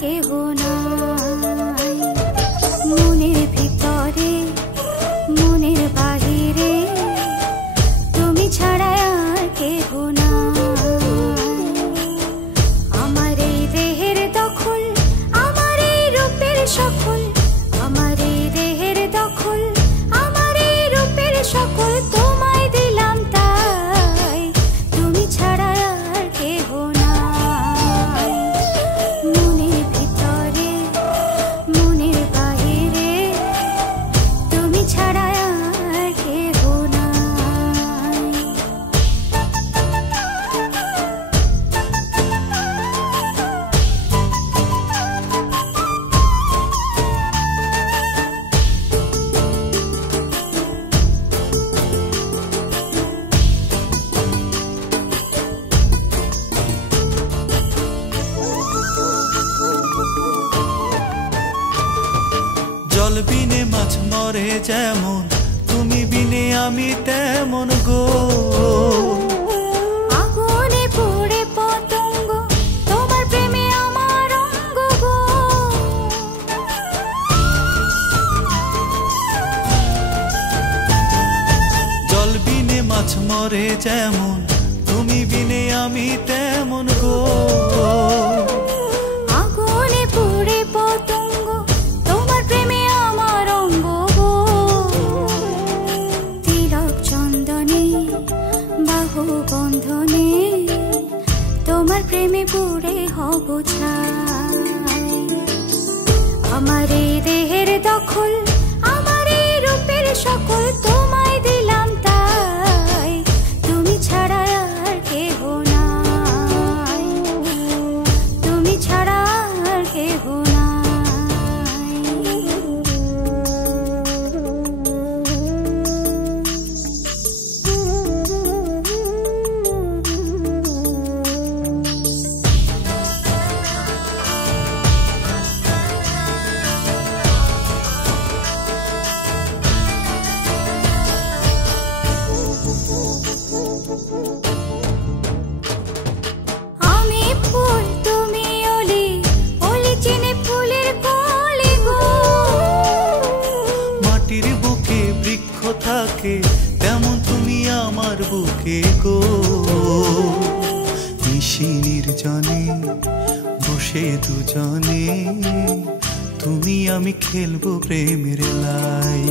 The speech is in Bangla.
কেহ নাই। মনের ভিতরে মনের বাহিরে তুমি ছাড়া আর কেহ নাই। আমার এই দেহের দখল, আমার এই রূপের সকল, আমার এই দেহের দখল, আমার এই রূপের সকল তোমায় দিলাম তাই, তুমি ছাড়া আর কেহ নাই। মনের ভিতরে মনের বাহিরে তুমি ছাড়া আর কেহ নাই। জল বিনে মাছ মরে যেমন, তুমি বিনে আমি তেমন গো। আগুনে পড়ে পতঙ্গ, তোমার প্রেমে আমার অঙ্গ গো। জল বিনে মাছ মরে যেমন, তুমি বিনে আমি তেমন গো। আগুনে পড়ে পতঙ্গ, তোমার প্রেমে আমার অঙ্গ গো। তিলক চন্দনে বাহু বন্ধনে তোমার প্রেমে পড়ে হব ছাই। আমার এই দেহের দখল, আমার এই রূপের সকল তোমায় দিলাম তাই, তুমি ছাড়া আর কেহ নাই, তুমি ছাড়া আর কেহ নাই। আমি ফুল তুমি অলি, অলি চিনে ফুলের কলি গো। মাটির বুকে বৃক্ষ থাকে, তেমন তুমি আমার বুকে গো। নিশি নির্জনে বসে দুজনে, তুমি আমি খেলবো প্রেমের লাই।